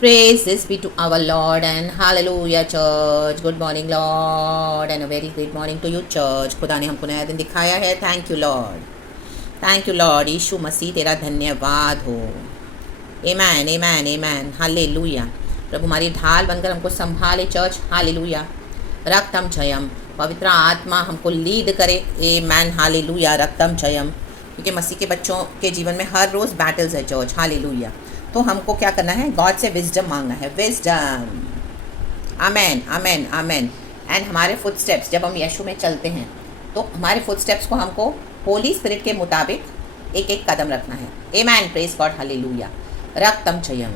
Praises be to our Lord and hallelujah church. Good morning Lord and a very great morning to you church. खुदा ने हमको नया दिन दिखाया है. Thank you Lord. Thank you Lord. यीशु मसीह तेरा धन्यवाद हो. Amen, amen, amen. Hallelujah. प्रभु हमारी ढाल बनकर हमको संभाले चर्च. Hallelujah. रक्तम जयम. पवित्र आत्मा हमको लीड करे. Amen. Hallelujah. रक्तम जयम. क्योंकि मसीह के बच्चों के जीवन में हर रोज़ बैटल्स है चर्च. Hallelujah. तो हमको क्या करना है? गॉड से विजडम मांगना है. Wisdom. Amen, amen, amen. And हमारे फुटस्टेप्स जब हम यीशु में चलते हैं तो हमारे फुटस्टेप्स को हमको होली स्पिरिट के मुताबिक एक एक कदम रखना है. आमेन. Praise God. हालेलुया. रक्तम जयम.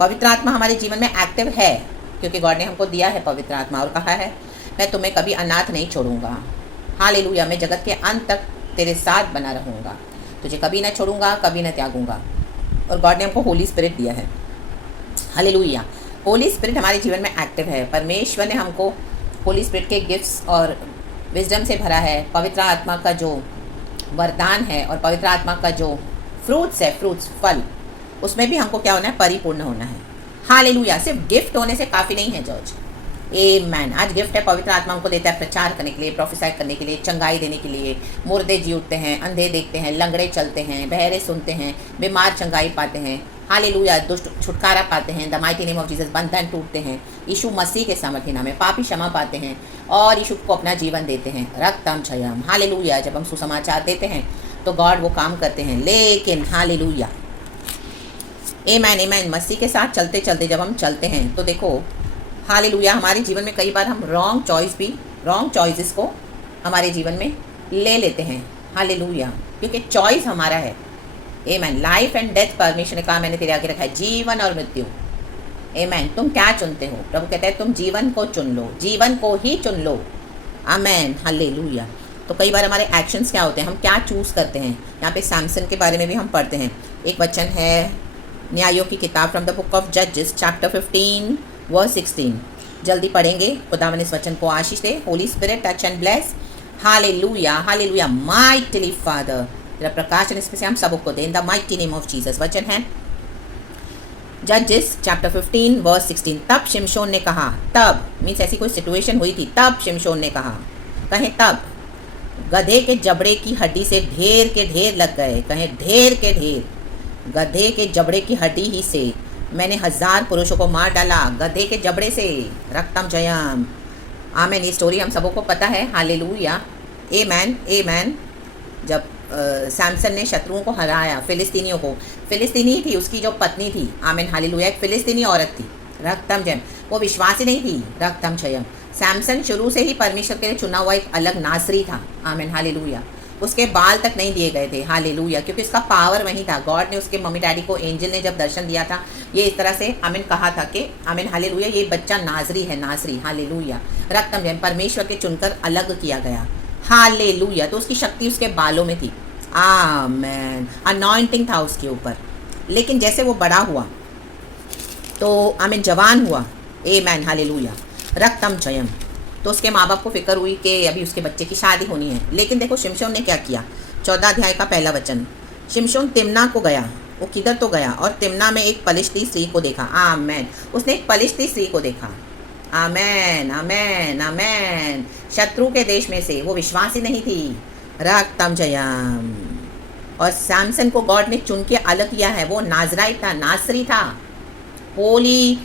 पवित्र आत्मा हमारे जीवन में एक्टिव है क्योंकि गॉड ने हमको दिया है पवित्र आत्मा और कहा है मैं तुम्हें कभी अनाथ नहीं छोड़ूंगा. हालेलुया. मैं जगत के अंत तक तेरे साथ बना रहूँगा. तुझे कभी न छोड़ूंगा, कभी न त्यागूंगा. और गॉड ने हमको होली स्पिरिट दिया है. हालेलुया. होली स्पिरिट हमारे जीवन में एक्टिव है. परमेश्वर ने हमको होली स्पिरिट के गिफ्ट्स और विजडम से भरा है. पवित्र आत्मा का जो वरदान है और पवित्र आत्मा का जो फ्रूट्स है, फ्रूट्स फल, उसमें भी हमको क्या होना है? परिपूर्ण होना है. हालेलुया. सिर्फ गिफ्ट होने से काफ़ी नहीं है जॉर्ज. आमेन. आज गिफ्ट है पवित्र आत्मा हमको देता है प्रचार करने के लिए, प्रोफेसाई करने के लिए, चंगाई देने के लिए. मुर्दे जी उठते हैं, अंधे देखते हैं, लंगड़े चलते हैं, बहरे सुनते हैं, बीमार चंगाई पाते हैं. हालेलुया. दुष्ट छुटकारा पाते हैं. The mighty name of Jesus. बंधन टूटते हैं यीशु मसीह के सामर्थ्य नाम में. पापी क्षमा पाते हैं और यीशु को अपना जीवन देते हैं. रक्तम क्षयम. हालेलुया. जब हम सुसमाचार देते हैं तो गॉड वो काम करते हैं. लेकिन हालेलुया, आमेन, आमेन. मसीह के साथ चलते चलते जब हम चलते हैं तो देखो हालेलुया, हमारे जीवन में कई बार हम रॉन्ग चॉइसेस को हमारे जीवन में ले लेते हैं. हालेलुया. क्योंकि चॉइस हमारा है. आमेन. लाइफ एंड डेथ परमेश्वर ने कहा मैंने तेरे आगे रखा है, जीवन और मृत्यु. आमेन. तुम क्या चुनते हो? प्रभु कहते हैं तुम जीवन को चुन लो, जीवन को ही चुन लो. आमेन. हालेलुया. तो कई बार हमारे एक्शंस क्या होते हैं, हम क्या चूज़ करते हैं. यहाँ पे सैमसन के बारे में भी हम पढ़ते हैं. एक वचन है न्यायों की किताब फ्रॉम द बुक ऑफ जजेस चैप्टर 15 वर्स 16. जल्दी पढ़ेंगे. खुदावन इस वचन को आशीष दे. Holy Spirit touch and bless. Hallelujah, hallelujah. Mighty father, तेरा प्रकाशन इसमें से हम सबको दे in the mighty name of Jesus. वचन है जजेस चैप्टर 15 वर्स 16. तब शिमशोन ने कहा, तब मीन्स ऐसी कोई सिचुएशन हुई थी. तब शिमशोन ने कहा, कहें तब गधे के जबड़े की हड्डी से ढेर के ढेर लग गए. कहें ढेर के ढेर. गधे के जबड़े की हड्डी ही से मैंने 1000 पुरुषों को मार डाला. गधे के जबड़े से. रक्तम जयम. आमेन. ये स्टोरी हम सबों को पता है. हालेलुया. आमेन, आमेन. जब सैमसन ने शत्रुओं को हराया, फिलिस्तीनियों को, फिलिस्तीनी थी उसकी जो पत्नी थी. आमेन. हालेलुया. एक फिलिस्तीनी औरत थी. रक्तम जयम. वो विश्वासी नहीं थी. रक्तम जयम. सैमसन शुरू से ही परमेश्वर के लिए चुना हुआ एक अलग नासरी था. आमेन. हालेलुया. उसके बाल तक नहीं दिए गए थे. हालेलुया. क्योंकि उसका पावर वहीं था. गॉड ने उसके मम्मी डैडी को, एंजल ने जब दर्शन दिया था, ये इस तरह से आमीन कहा था कि आमीन हालेलुया ये बच्चा नाजरी है, नासरी. हालेलुया. रक्तम जयम. परमेश्वर के चुनकर अलग किया गया. हालेलुया. तो उसकी शक्ति उसके बालों में थी. आमेन. अनॉइंटिंग था उसके ऊपर. लेकिन जैसे वो बड़ा हुआ तो आमीन जवान हुआ. आमेन. हालेलुया. रक्तम जयम. तो उसके माँ बाप को फिक्र हुई कि अभी उसके बच्चे की शादी होनी है. लेकिन देखो शिमशोन ने क्या किया. 14 अध्याय का पहला वचन. शिमशोन तिम्ना को गया. वो किधर तो गया और तिम्ना में एक पलिश्ती स्त्री को देखा. आमेन. उसने एक पलिश्ती स्त्री को देखा. आमेन, आमेन, आमेन. शत्रु के देश में से. वो विश्वासी नहीं थी. रक्तम जयम. और सैमसन को गॉड ने चुन के अलग किया है. वो नाजराइट था, नासरी था. होली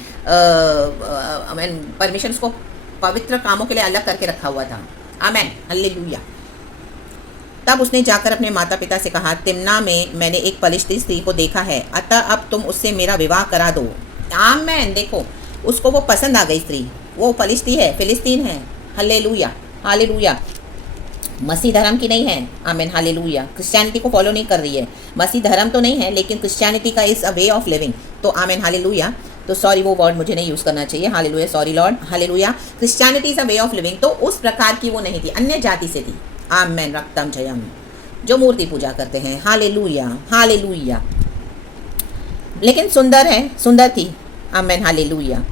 परमिशन उसको पवित्र कामों के लिए अलग करके रखा हुआ था. आमेन. हालेलुया. तब उसने जाकर अपने माता पिता से कहा, तिम्ना में मैंने एक पलिश्ती स्त्री को देखा है, अतः अब तुम उससे मेरा विवाह करा दो. आमेन. देखो उसको वो पसंद आ गई स्त्री. वो पलिश्ती है, फिलिस्तीन है. Hallelujah, hallelujah. मसीह धर्म की नहीं है. आमेन. हालेलुया. क्रिश्चियनिटी को फॉलो नहीं कर रही है. मसीह धर्म तो नहीं है लेकिन क्रिश्चियनिटी का is a way of living. तो आमेन. हालेलुया. तो सॉरी वो वर्ड मुझे नहीं यूज़ करना चाहिए. Hallelujah. Sorry Lord. Hallelujah. Christianity is a way of living. तो उस प्रकार की वो नहीं थी, अन्य जाति से थी. आमेन. रक्तम जयम. जो मूर्ति पूजा करते हैं. Hallelujah, hallelujah. लेकिन सुंदर है, सुंदर थी. आमेन. हालेलुया.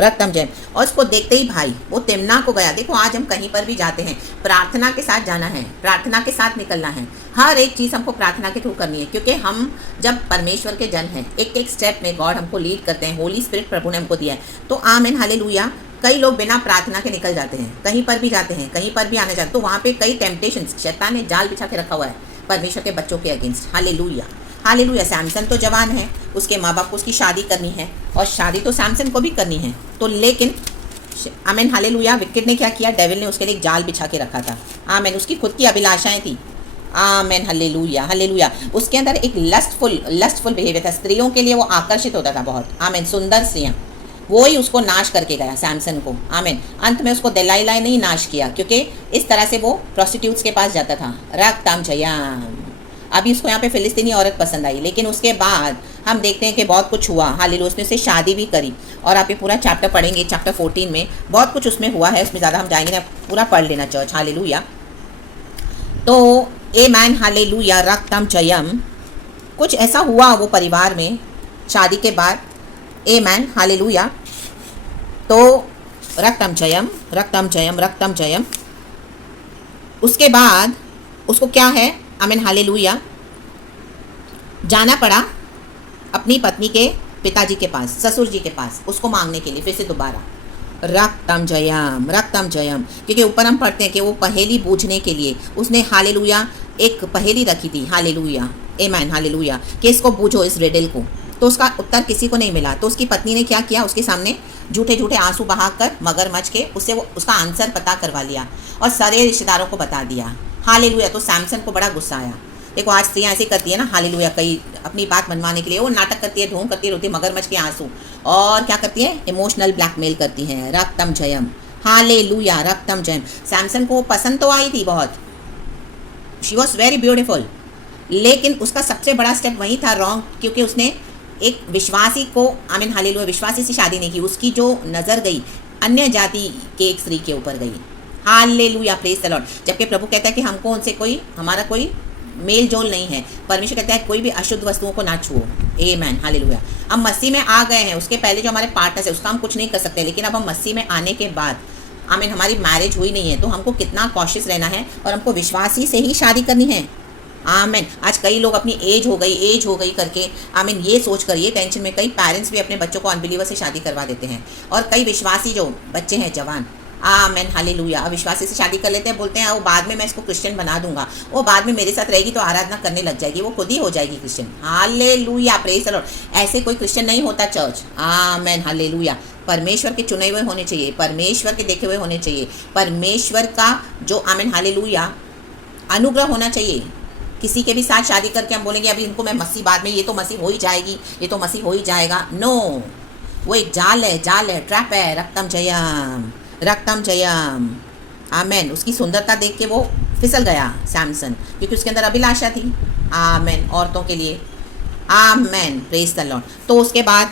रक्तम जयम. और उसको देखते ही भाई वो तिम्ना को गया. देखो आज हम कहीं पर भी जाते हैं, प्रार्थना के साथ जाना है, प्रार्थना के साथ निकलना है. हर एक चीज़ हमको प्रार्थना के थ्रू करनी है, क्योंकि हम जब परमेश्वर के जन हैं, एक एक स्टेप में गॉड हमको लीड करते हैं, होली स्पिरिट प्रभु ने हमको दिया है। तो आमीन हालेलुया। कई लोग बिना प्रार्थना के निकल जाते हैं, कहीं पर भी जाते हैं, कहीं पर भी आने जाते हैं, तो वहाँ पे कई टेम्पटेशंस, शैतान ने जाल बिछा के रखा हुआ है परमेश्वर के बच्चों के अगेंस्ट। Hallelujah hallelujah. सैमसन तो जवान है, उसके माँ बाप को उसकी शादी करनी है, और शादी तो सैमसन को भी करनी है, तो लेकिन आमीन हालेलुया, विकेट ने क्या किया, डेविल ने उसके लिए एक जाल बिछा के रखा था। आमीन, उसकी खुद की अभिलाषाएं थी। आमीन हालेलुया हालेलुया। उसके अंदर एक लस्टफुल बिहेवियर था, स्त्रियों के लिए वो आकर्षित होता था बहुत। आमीन, सुंदर स्त्रियाँ, वो ही उसको नाश करके गया सैमसन को। आमीन। अंत में उसको दलाइला ने ही नाश किया, क्योंकि इस तरह से वो प्रोस्टिट्यूट्स के पास जाता था। रक्तम जयाम। अभी उसको यहाँ पे फिलिस्तीनी औरत पसंद आई, लेकिन उसके बाद हम देखते हैं कि बहुत कुछ हुआ। हालेलुया, उसने उससे शादी भी करी, और आप ये पूरा चैप्टर पढ़ेंगे, चैप्टर 14 में बहुत कुछ उसमें हुआ है, उसमें ज़्यादा हम जाएंगे ना, पूरा पढ़ लेना चर्च। हालेलुया। तो आमीन हालेलुया। रक्तम जयम। कुछ ऐसा हुआ वो परिवार में शादी के बाद। आमीन हालेलुया। तो रक्तम जयम रक्तम जयम रक्तम जयम। उसके बाद उसको क्या है, आमीन हालेलुया, जाना पड़ा अपनी पत्नी के पिताजी के पास, ससुर जी के पास, उसको मांगने के लिए फिर से दोबारा। रक्तम जयम, क्योंकि ऊपर हम पढ़ते हैं कि वो पहेली बूझने के लिए उसने हालेलुया एक पहेली रखी थी। हालेलुया आमीन हालेलुया, कि इसको बूझो, इस रिडल को। तो उसका उत्तर किसी को नहीं मिला, तो उसकी पत्नी ने क्या किया, उसके सामने झूठे झूठे आंसू बहाकर मगरमच्छ के उससे वो उसका आंसर पता करवा लिया और सारे रिश्तेदारों को बता दिया। हालेलुया। तो सैमसन को बड़ा गुस्सा आया। देखो आज स्त्रियाँ ऐसे करती है ना, हालेलुया, कई अपनी बात मनवाने के लिए वो नाटक करती है, ढोंग करती है, रोती है, मगरमच्छ के आंसू, और क्या करती है, इमोशनल ब्लैकमेल करती हैं। रक्तम जयम हालेलुया। रक्तम जयम। सैमसन को पसंद तो आई थी बहुत, शी वॉज वेरी ब्यूटिफुल, लेकिन उसका सबसे बड़ा स्टेप वही था रॉन्ग, क्योंकि उसने एक विश्वासी को, आमीन हालेलुया, विश्वासी से शादी नहीं की। उसकी जो नज़र गई अन्य जाति के एक स्त्री के ऊपर गई। Hallelujah, praise the Lord. जबकि प्रभु कहता है कि हमको उनसे कोई, हमारा कोई मेल जोल नहीं है। परमेश्वर कहता है कोई भी अशुद्ध वस्तुओं को ना छुओ। आमीन हालेलुया। हम मसीह में आ गए हैं, उसके पहले जो हमारे पार्टनर्स है उसका हम कुछ नहीं कर सकते, लेकिन अब हम मसीह में आने के बाद, आमीन, हमारी मैरिज हुई नहीं है, तो हमको कितना कॉशियस रहना है, और हमको विश्वासी से ही शादी करनी है। आमीन। आज कई लोग अपनी एज हो गई करके, आमीन, ये सोच कर, ये टेंशन में कई पेरेंट्स भी अपने बच्चों को अनबिलीवर से शादी करवा देते हैं, और कई विश्वासी जो बच्चे हैं जवान, आमीन हालेलुया, विश्वासी से शादी कर लेते हैं, बोलते हैं वो बाद में मैं इसको क्रिश्चियन बना दूंगा, वो बाद में मेरे साथ रहेगी तो आराधना करने लग जाएगी, वो खुद ही हो जाएगी Christian. Hallelujah, praise the Lord. ऐसे कोई क्रिश्चियन नहीं होता चर्च। आमीन हालेलुया। परमेश्वर के चुने हुए होने चाहिए, परमेश्वर के देखे हुए होने चाहिए, परमेश्वर का जो, आमीन हालेलुया, अनुग्रह होना चाहिए। किसी के भी साथ शादी करके हम बोलेंगे अभी इनको मैं मसीह, बाद में ये तो मसीह हो ही जाएगी, ये तो मसीह हो ही जाएगा। नो, वो एक जाल है, ट्रैप है। रक्तम जयम आमेन। उसकी सुंदरता देख के वो फिसल गया सैमसन, क्योंकि उसके अंदर अभिलाषा थी। आमेन, औरतों के लिए। आमेन, प्रेज द लॉर्ड। तो उसके बाद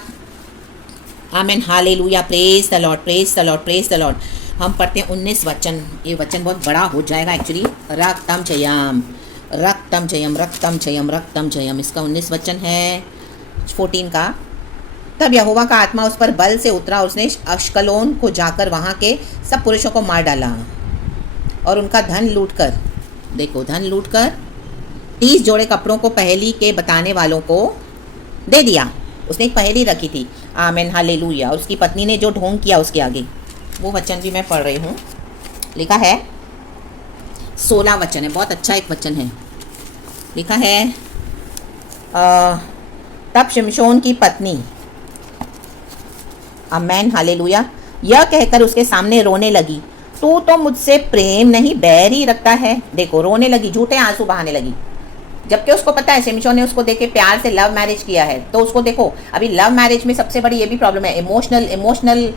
amen hallelujah, praise the Lord, praise the Lord, praise the Lord. हम पढ़ते हैं 19 वचन, ये वचन बहुत बड़ा हो जाएगा एक्चुअली। रक्तम जयम रक्तम जयम रक्तम जयम रक्तम जयम, इसका 19 वचन है 14 का। तब यहोवा का आत्मा उस पर बल से उतरा, उसने अश्कलोन को जाकर वहाँ के सब पुरुषों को मार डाला और उनका धन लूटकर, देखो धन लूटकर 30 जोड़े कपड़ों को पहेली के बताने वालों को दे दिया। उसने एक पहेली रखी थी। Amen hallelujah. उसकी पत्नी ने जो ढोंग किया उसके आगे, वो वचन भी मैं पढ़ रही हूँ। लिखा है 16 वचन है, बहुत अच्छा एक वचन है। लिखा है तब शिमशोन की पत्नी, आमेन हालेलुया, यह कहकर उसके सामने रोने लगी, तू तो मुझसे प्रेम नहीं बैर ही रखता है। देखो रोने लगी, झूठे आंसू बहाने लगी, जबकि उसको पता है शिमशोन ने उसको देखे प्यार से लव मैरिज किया है। तो उसको देखो, अभी लव मैरिज में सबसे बड़ी ये भी प्रॉब्लम है, इमोशनल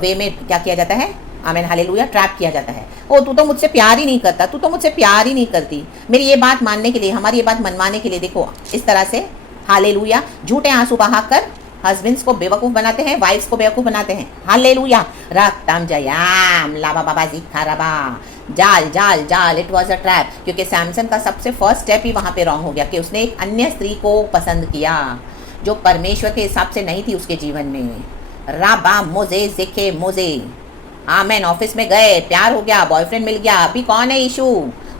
वे में क्या किया जाता है, आमेन हालेलुया, ट्रैप किया जाता है। ओ तू तो मुझसे प्यार ही नहीं करता, तू तो मुझसे प्यार ही नहीं करती। मेरी ये बात मानने के लिए, हमारी ये बात मनवाने के लिए, देखो इस तरह से हालेलुया झूठे आंसू बहाकर हस्बैंड्स को बेवकूफ़ बनाते हैं, वाइफ्स को बेवकूफ़ बनाते हैं। हालेलुया। रक्तम जयाम लाबा बाबा जिखा रबा, जाल जाल जाल, इट वॉज अ ट्रैप। क्योंकि सैमसन का सबसे फर्स्ट स्टेप ही वहाँ पे रॉन्ग हो गया कि उसने एक अन्य स्त्री को पसंद किया जो परमेश्वर के हिसाब से नहीं थी उसके जीवन में। राबा मोजे जिखे मोजे, आमेन। ऑफिस में गए, प्यार हो गया, बॉयफ्रेंड मिल गया, अभी कौन है इशू,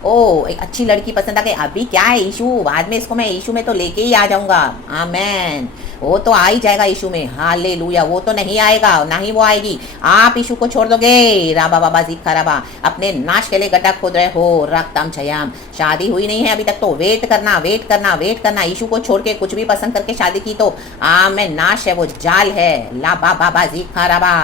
ओ एक अच्छी लड़की पसंद आ गई, अभी क्या है इशू, बाद में इसको मैं इशू में तो लेके ही आ जाऊंगा। आमेन, वो तो आ ही जाएगा इशू में। हालेलुया, वो तो नहीं आएगा, ना ही वो आएगी। आप इशू को छोड़ दोगे। राबा बाबा जी खराबा, अपने नाश के लिए गड्ढा खोद रहे हो। रक्तम छयाम, शादी हुई नहीं है अभी तक तो वेट करना, वेट करना, वेट करना। इशू को छोड़ के कुछ भी पसंद करके शादी की तो आमेन, नाश है, वो जाल है। ला बाबा जी खराबा,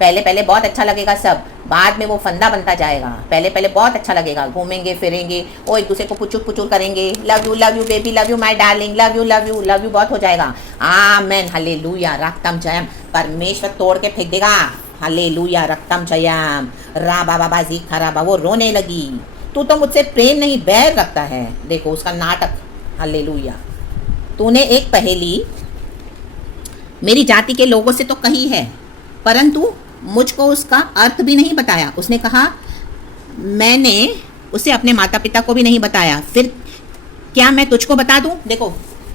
पहले पहले बहुत अच्छा लगेगा सब, बाद में वो फंदा बनता जाएगा। पहले पहले बहुत अच्छा लगेगा, घूमेंगे फिरेंगे, वो एक दूसरे को पुचुर पुचुर करेंगे, love you baby, love you my darling, love you love you love you, बहुत हो जाएगा। आमेन, हालेलुया, रक्तम जयम, परमेश्वर तोड़ के फेंक देगा। हालेलुया, रक्तम जयम। रा बाबा जी खराबा, वो रोने लगी, तू तो मुझसे प्रेम नहीं बैर रखता है। देखो उसका नाटक। हालेलुया, तूने एक पहेली मेरी जाति के लोगों से तो कही है, परंतु मुझको उसका अर्थ भी नहीं बताया। उसने कहा मैंने उसे अपने माता पिता को भी नहीं बताया, फिर क्या मैं तुझको बता दूं? देखो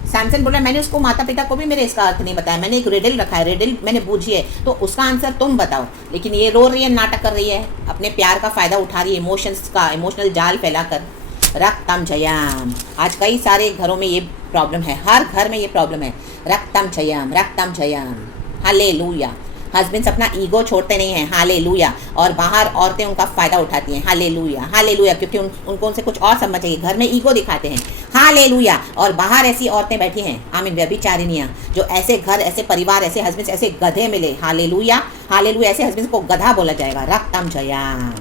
सैमसन बोल रहा है मैंने उसको माता पिता को भी मेरे इसका अर्थ नहीं बताया, मैंने एक रिडल रखा है, रिडल मैंने बूझी है, तो उसका आंसर तुम बताओ। लेकिन ये रो रही है, नाटक कर रही है, अपने प्यार का फ़ायदा उठा रही है, इमोशंस का इमोशनल जाल फैलाकर। रक्तम जयाम, आज कई सारे घरों में ये प्रॉब्लम है, हर घर में ये प्रॉब्लम है। रक्तम जयाम, रक्तम जयाम। हालेलुया, हस्बैंड्स अपना ईगो छोड़ते नहीं हैं। हालेलुया, और बाहर औरतें उनका फ़ायदा उठाती हैं। हालेलुया, हालेलुया, क्योंकि उनको उनसे कुछ और समझ चाहिए, घर में ईगो दिखाते हैं। हालेलुया, और बाहर ऐसी औरतें बैठी हैं, आमीन, व्यभिचारिणियाँ, जो ऐसे घर, ऐसे परिवार, ऐसे हस्बैंड्स, ऐसे गधे मिले। हालेलुया, हालेलुया, ऐसे हस्बैंड्स को गधा बोला जाएगा। रक्तम जयाम,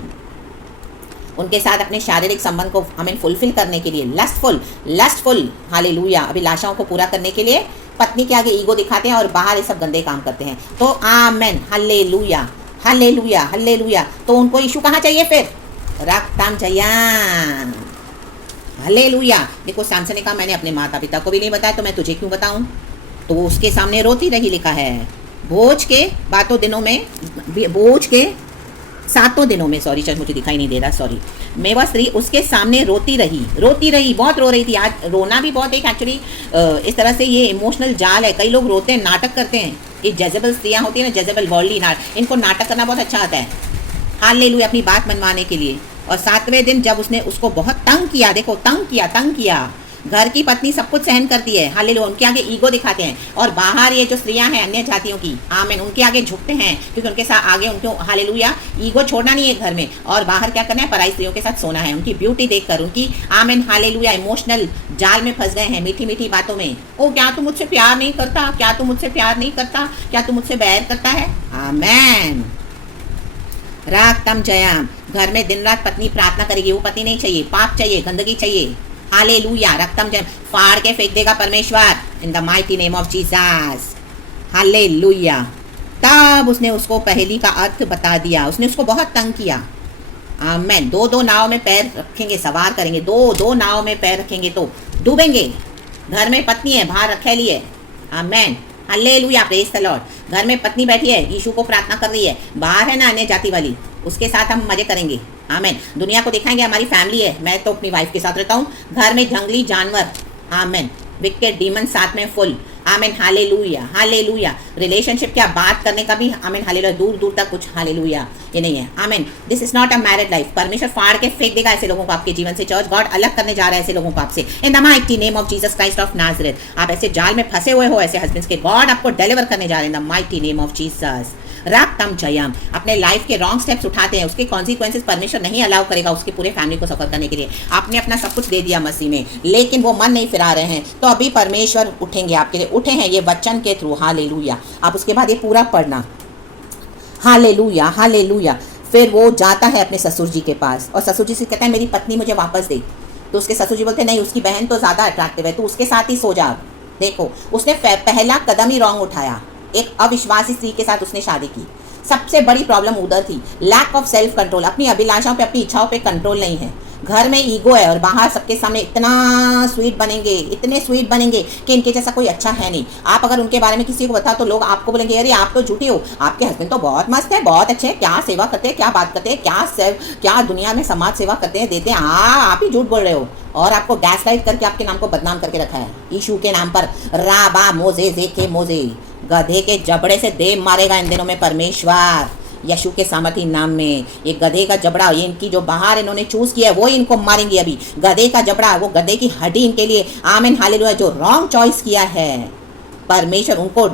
उनके साथ अपने शारीरिक संबंध को हमें फुलफिल करने के लिए, लस्टफुल, हालेलुया, अभिलाषाओं को पूरा करने के लिए पत्नी के आगे ईगो दिखाते हैं और बाहर ये सब गंदे काम करते हैं। तो आमेन, हालेलुया, हालेलुया, हालेलुया। तो उनको यीशु कहाँ चाहिए फिर? रक्तम जयाम। हालेलुया। देखो सैमसन ने कहा मैंने अपने माता पिता को भी नहीं बताया तो मैं तुझे क्यों बताऊं? तो वो उसके सामने रोती रही, लिखा है भोज के बातों दिनों में, भोज के 7 दिनों में, सॉरी चल मुझे दिखाई नहीं दे रहा, सॉरी, मेवा स्त्री उसके सामने रोती रही, बहुत रो रही थी। आज रोना भी बहुत एक एक्चुअली इस तरह से ये इमोशनल जाल है। कई लोग रोते हैं, नाटक करते हैं। ये जेजेबल स्त्रियाँ होती है ना, जेजेबल वर्ल्डली नाटक, इनको नाटक करना बहुत अच्छा आता है। हालेलुया, अपनी बात मनवाने के लिए। और 7वें दिन जब उसने उसको बहुत तंग किया, देखो तंग किया, घर की पत्नी सब कुछ सहन करती है। हालेलुया, उनके आगे ईगो दिखाते हैं, और बाहर ये जो स्त्रियां हैं अन्य जातियों की, आमीन, उनके आगे झुकते हैं, क्योंकि उनके साथ आगे उनको, हालेलुया, ईगो छोड़ना नहीं है घर में, और बाहर क्या करना है, पराई स्त्रियों के साथ सोना है, उनकी ब्यूटी देखकर, उनकी, आमीन, हालेलुया, इमोशनल जाल में फंस गए हैं, मीठी मीठी बातों में। ओ क्या तू मुझसे प्यार नहीं करता, क्या तू मुझसे प्यार नहीं करता, क्या तू मुझसे बैर करता है? आमीन, रक्तम जयाम। घर में दिन रात पत्नी प्रार्थना करेगी, वो पति नहीं चाहिए, पाप चाहिए, गंदगी चाहिए। हालेलुया, रक्तम जयम, फाड़ के फेंक देगा परमेश्वर इन the mighty name of Jesus. Hallelujah. तब उसने उसको पहेली का अर्थ बता दिया, उसने उसको बहुत तंग किया। आमेन। 2 नाव में पैर रखेंगे, सवार करेंगे, 2 नाव में पैर रखेंगे तो डूबेंगे। घर में पत्नी है, बाहर रखे लिए। आमेन, हालेलुया, प्रेज द लॉर्ड। घर में पत्नी बैठी है, यीशु को प्रार्थना कर रही है, बाहर है ना अन्य जाति वाली, उसके साथ हम मजे करेंगे। आमेन, दुनिया को दिखाएंगे हमारी फैमिली है। मैं तो अपनी वाइफ के साथ रहता हूँ, घर में जंगली जानवर, आमेन, विकेट डीमन साथ में फुल, आमेन, हालेलुया, हालेलुया। रिलेशनशिप क्या बात करने का भी, आमेन, हालेलुया, दूर दूर तक कुछ, हालेलुया, ये नहीं है। Amen, this is not a married life. परमेश्वर फाड़ के फेंक देगा ऐसे लोगों को आपके जीवन से। चर्च गॉड अलग करने जा रहा है ऐसे लोगों को आपसे, इन the mighty name of Jesus Christ of Nazareth. आप ऐसे जाल में फंसे हुए हो, ऐसे हस्बैंड्स के, गॉड आपको डिलीवर करने जा रहे हैं in the mighty name of Jesus. रक्तम जयम। अपने लाइफ के रॉन्ग स्टेप्स उठाते हैं, उसके कॉन्सिक्वेंसेस परमेश्वर नहीं अलाउ करेगा उसके पूरे फैमिली को सफर करने के लिए। आपने अपना सब कुछ दे दिया मसीह में, लेकिन वो मन नहीं फिरा रहे हैं, तो अभी परमेश्वर उठेंगे आपके लिए, उठे हैं ये वचन के थ्रू। हालेलुया। आप उसके बाद ये पूरा पढ़ना। Hallelujah, hallelujah. फिर वो जाता है अपने ससुर जी के पास, और ससुर जी से कहता है मेरी पत्नी मुझे वापस दे। तो उसके ससुर जी बोलते नहीं, उसकी बहन तो ज़्यादा अट्रैक्टिव है, तो उसके साथ ही सो जा। देखो उसने पहला कदम ही रॉन्ग उठाया, एक अविश्वासी स्त्री के साथ उसने शादी की। सबसे बड़ी प्रॉब्लम उधर थी, लैक ऑफ सेल्फ कंट्रोल। अपनी अभिलाषाओं पे, अपनी इच्छाओं पे कंट्रोल नहीं है। घर में ईगो है, और बाहर सबके सामने इतना स्वीट बनेंगे, इतने स्वीट बनेंगे कि इनके जैसा कोई अच्छा है नहीं। आप अगर उनके बारे में किसी को बताओ तो लोग आपको बोलेंगे अरे आप तो झूठी हो, आपके हस्बैंड तो बहुत मस्त है, बहुत अच्छे हैं, क्या सेवा करते हैं, क्या बात करते हैं, क्या दुनिया में समाज सेवा करते हैं, देते हैं। आप ही झूठ बोल रहे हो, और आपको गैस लाइट करके आपके नाम को बदनाम करके रखा है यीशु के नाम पर। राबा मोजे जेके मोजे, गधे के जबड़े से दे मारेगा इन दिनों में परमेश्वर। यीशु के सामर्थी नाम में। ये गधे का जबड़ा, ये इनकी जो बाहर इन्होंने चूज किया है वो इनको मारेंगे अभी। गधे का जबड़ा, वो गधे की हड्डी इनके लिए, आमीन हालेलुया। जो रॉन्ग चॉइस किया है परमेश्वर उनको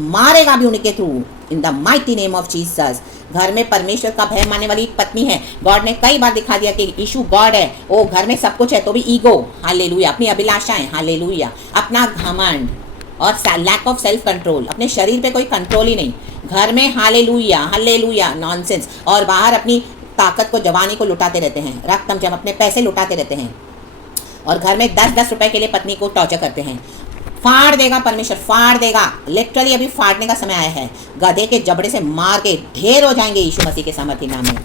मारेगा भी उनके through, in the mighty name of Jesus. घर में परमेश्वर का भय मानने वाली पत्नी है। गॉड ने कई बार दिखा दिया कि यीशु गॉड है, वो घर में सब कुछ है तो भी ईगो, हालेलुया, अपनी अभिलाषाएं, हालेलुया, अपना घमंड और लैक ऑफ सेल्फ कंट्रोल, अपने शरीर पे कोई कंट्रोल ही नहीं घर में, हालेलुया हालेलुया, नॉनसेंस। और बाहर अपनी ताकत को, जवानी को लुटाते रहते हैं, रक्तम जब अपने पैसे लुटाते रहते हैं, और घर में 10-10 रुपए के लिए पत्नी को टॉर्चर करते हैं। फाड़ देगा परमेश्वर, फाड़ देगा, लिटरली अभी फाड़ने का समय आया है। गधे के जबड़े से मार के ढेर हो जाएंगे यीशु मसीह के सामर्थी नाम में।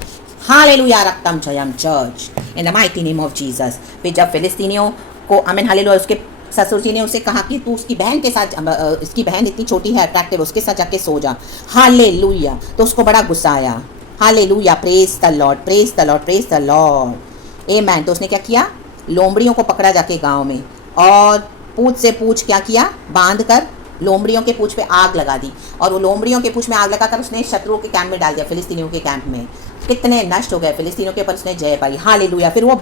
हालेलुया, रक्तम जयम church in the mighty name of Jesus. फिर जब फिलिस्तीनियों को, आमीन हालेलुया, उसके ससुर जी ने उसे कहा कि तू उसकी बहन के साथ, इसकी बहन इतनी छोटी है, अट्रैक्टिव, उसके साथ जाके सो जा, हालेलुया। तो उसको बड़ा गुस्सा आया, hallelujah, praise the Lord, praise the Lord, praise the Lord, amen. तो उसने क्या किया, लोमड़ियों को पकड़ा जाके गांव में, और पूछ से पूछ क्या किया, बांध कर लोमड़ियों के पूछ पे आग लगा दी, और वो लोमड़ियों के पूछ में आग लगाकर उसने शत्रुओं के कैंप में डाल दिया, फिलिस्तीनियों के कैंप में। कितने नष्ट हो गए फिलिस्तीनियों के ऊपर, उसने जय पाई, हालेलुया। फिर वो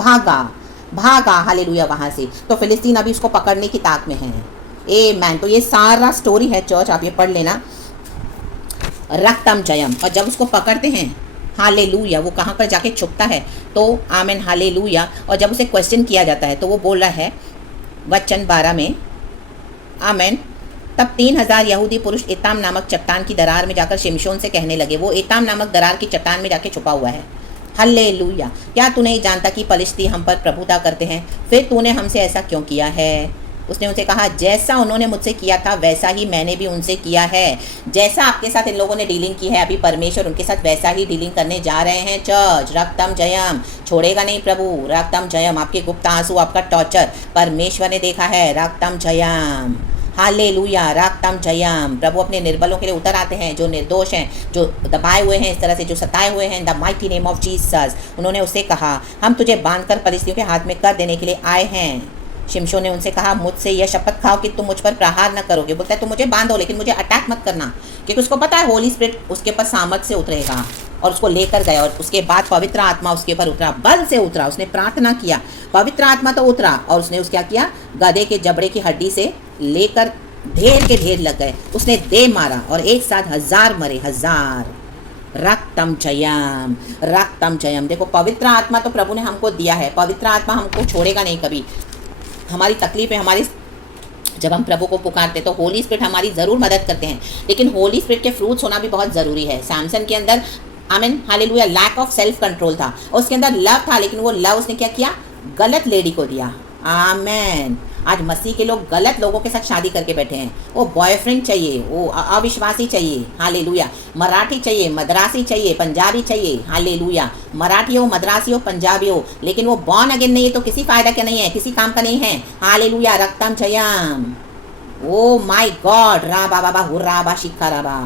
भागा हालेलुया वहाँ से। तो फिलिस्तीन अभी उसको पकड़ने की ताक में है, आमेन। तो ये सारा स्टोरी है चर्च, आप ये पढ़ लेना, रक्तम जयम। और जब उसको पकड़ते हैं, हालेलुया, वो कहाँ पर जाके छुपता है, तो आमेन हालेलुया। और जब उसे क्वेश्चन किया जाता है तो वो बोल रहा है वचन 12 में, आमेन। तब 3000 यहूदी पुरुष एताम नामक चट्टान की दरार में जाकर शिमशोन से कहने लगे, वो एताम नामक दरार की चट्टान में जाके छुपा हुआ है, हालेलुया। क्या तू नहीं जानता कि फलिश्ती हम पर प्रभुता करते हैं? फिर तूने हमसे ऐसा क्यों किया है? उसने उनसे कहा, जैसा उन्होंने मुझसे किया था वैसा ही मैंने भी उनसे किया है। जैसा आपके साथ इन लोगों ने डीलिंग की है, अभी परमेश्वर उनके साथ वैसा ही डीलिंग करने जा रहे हैं चर्च। रक्तम जयम, छोड़ेगा नहीं प्रभु, रक्तम जयम। आपके गुप्त आंसू, आपका टॉर्चर परमेश्वर ने देखा है, रक्तम जयम, हालेलुया, रक्तम जयम। प्रभु अपने निर्बलों के लिए उतर आते हैं, जो निर्दोष हैं, जो दबाए हुए हैं, इस तरह से जो सताए हुए हैं, in the mighty name of Jesus. उन्होंने उससे कहा, हम तुझे बांधकर फलिश्तियों के हाथ में कर देने के लिए आए हैं। शिमशोन ने उनसे कहा, मुझसे यह शपथ खाओ कि तुम मुझ पर प्रहार न करोगे। बोलता है तुम मुझे बांधो लेकिन मुझे अटैक मत करना, क्योंकि उसको पता है होली स्पिरिट उसके ऊपर सामर्थ से उतरेगा। और उसको लेकर गया, और उसके बाद पवित्र आत्मा उसके ऊपर उतरा, बल से उतरा। उसने प्रार्थना किया, पवित्र आत्मा तो उतरा, और उसने क्या किया, गधे के जबड़े की हड्डी से लेकर ढेर के ढेर लग गए। उसने दे मारा, और एक साथ 1000 मरे, 1000। रक्तम जयम, रक्तम जयम। देखो पवित्र आत्मा तो प्रभु ने हमको दिया है, पवित्र आत्मा हमको छोड़ेगा नहीं कभी। हमारी तकलीफ है, हमारी, जब हम प्रभु को पुकारते तो होली स्पिरिट हमारी ज़रूर मदद करते हैं, लेकिन होली स्पिरिट के फ्रूट्स होना भी बहुत ज़रूरी है। सैमसन के अंदर, amen hallelujah, lack of self control था, उसके अंदर लव था, लेकिन वो लव उसने क्या किया, गलत लेडी को दिया, आमीन। आज मसीह के लोग गलत लोगों के साथ शादी करके बैठे हैं। वो बॉयफ्रेंड चाहिए, वो अविश्वासी चाहिए, हालेलुया। मराठी चाहिए, मद्रासी चाहिए, पंजाबी चाहिए, हालेलुया। मराठी हो, मद्रासी हो, पंजाबी हो, लेकिन वो बॉर्न अगेन नहीं है तो किसी फायदा का नहीं है, किसी काम का नहीं है, हालेलुया, रक्तम जयम। ओ माय गॉड, रा बाबा हुर्रा बा शिखा राबा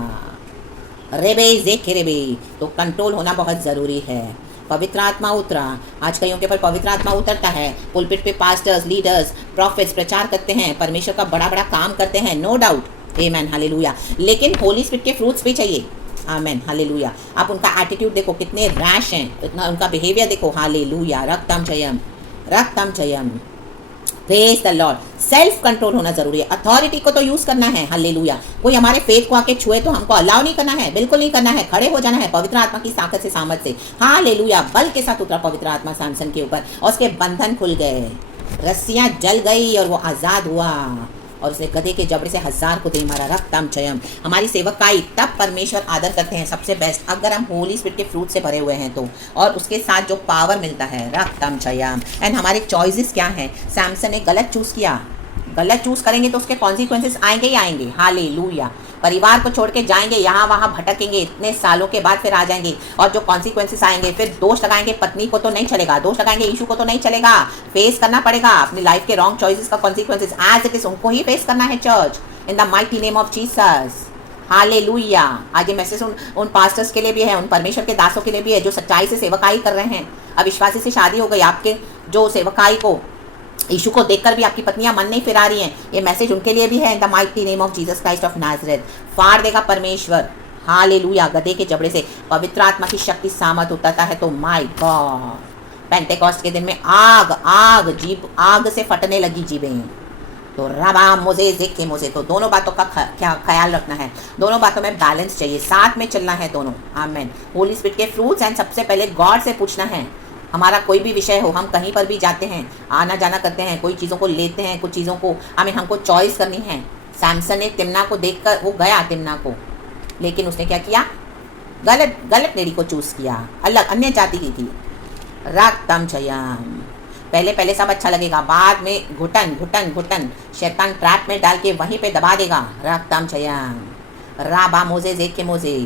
रेबे जेखे रेबे। तो कंट्रोल होना बहुत ज़रूरी है। पवित्र आत्मा उतरा, आज कईयों के ऊपर पवित्र आत्मा उतरता है। पुलपिट पे पास्टर्स, लीडर्स, प्रॉफिट्स प्रचार करते हैं, परमेश्वर का बड़ा बड़ा काम करते हैं, नो डाउट, आमेन हालेलुया। लेकिन होली स्पिरिट के फ्रूट्स भी चाहिए, आमेन हालेलुया। आप उनका एटीट्यूड देखो, कितने रैश हैं, इतना उनका बिहेवियर देखो, हालेलुया, रक्तम जयम, रक्तम जयम, praise the Lord. Self control होना जरूरी है। अथॉरिटी को तो यूज करना है, हालेलुया। कोई हमारे फेथ को आके छुए तो हमको अलाउ नहीं करना है, बिल्कुल नहीं करना है, खड़े हो जाना है पवित्र आत्मा की ताकत से, सामर्थ से, हालेलुया। बल के साथ उतरा पवित्र आत्मा सैमसन के ऊपर, और उसके बंधन खुल गए, रस्सियां जल गई और वो आजाद हुआ, और उसने गधे के जबड़े से 1000 को दे मारा, रक्तम जयम। हमारी सेवकाई तब परमेश्वर आदर करते हैं सबसे बेस्ट, अगर हम होली स्पिरिट के फ्रूट से भरे हुए हैं तो, और उसके साथ जो पावर मिलता है, रक्तम जयम। एंड हमारे चॉइसेस क्या हैं? सैमसन ने गलत चूज़ किया, गलत चूज़ करेंगे तो उसके कॉन्सिक्वेंसेस आएंगे ही आएंगे, हालेलुया। परिवार को छोड़ के जाएंगे, यहाँ वहाँ भटकेंगे, इतने सालों के बाद फिर आ जाएंगे, और जो कॉन्सिक्वेंसेस आएंगे, फिर दोष लगाएंगे पत्नी को तो नहीं चलेगा, दोष लगाएंगे यीशु को तो नहीं चलेगा, फेस करना पड़ेगा अपनी लाइफ के रॉन्ग चॉइसेस का कॉन्सिक्वेंसेस एज इट इज, उनको ही फेस करना है church, in the mighty name of Jesus, hallelujah. आज ये मैसेज उन पास्टर्स के लिए भी है, उन परमेश्वर के दासों के लिए भी है जो सच्चाई से सेवकाई कर रहे हैं। अविश्वासी से शादी हो गई, आपके जो सेवकाई को, यीशु को देखकर भी आपकी पत्नियां मन नहीं फिरा रही हैं, ये मैसेज उनके लिए भी है, इन the mighty name of Jesus Christ of Nazareth. फाड़ देगा परमेश्वर, हालेलुया, गधे के जबड़े से पवित्र आत्मा की शक्ति सामर्थ उतरता है तो माय गॉड, पेंटेकॉस्ट के दिन में आग आग जीभ आग से फटने लगी जीभें। तो रबा मुझे जेके मुझे, तो दोनों बातों का क्या ख्याल रखना है, दोनों बातों में बैलेंस चाहिए, साथ में चलना है दोनों। आमेन। होली स्पिरिट के फ्रूट्स एंड सबसे पहले गॉड से पूछना है। हमारा कोई भी विषय हो, हम कहीं पर भी जाते हैं, आना जाना करते हैं, कोई चीज़ों को लेते हैं, कुछ चीज़ों को हमको चॉइस करनी है। सैमसन ने तिम्ना को देखकर वो गया तिम्ना को, लेकिन उसने क्या किया, गलत लेडी को चूज़ किया, अलग अन्य जाति की थी। रक्तम जयम, पहले सब अच्छा लगेगा, बाद में घुटन शैतान ट्रैप में डाल के वहीं पे दबा देगा। रक्तम जयम, राबा मोजे जेके मोजे।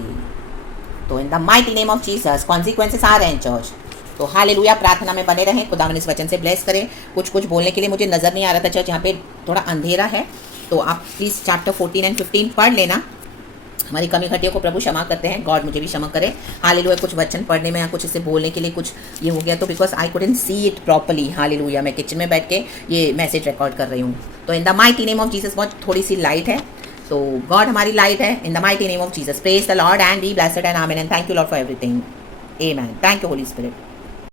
तो in the mighty name of Jesus consequences आ रहे हैं चर्च। तो हालेलुया, प्रार्थना में बने रहें, खुदावन इस वचन से ब्लेस करें। कुछ बोलने के लिए मुझे नज़र नहीं आ रहा था चर्च, यहाँ पे थोड़ा अंधेरा है, तो आप प्लीज़ चैप्टर 14 एंड 15 पढ़ लेना। हमारी कमी घटियों को प्रभु क्षमा करते हैं, गॉड मुझे भी क्षमा करे। हालेलुया, कुछ वचन पढ़ने में या कुछ इसे बोलने के लिए कुछ ये हो गया तो because I couldn't see it properly. Hallelujah, मैं किचन में बैठ के ये मैसेज रिकॉर्ड कर रही हूँ। तो in the mighty name of Jesus, बहुत थोड़ी सी लाइट है, तो गॉड हमारी लाइट है। इन the mighty name of Jesus, praise the Lord and be blessed and amen and thank you Lord for everything. Amen. Thank you Holi spirit.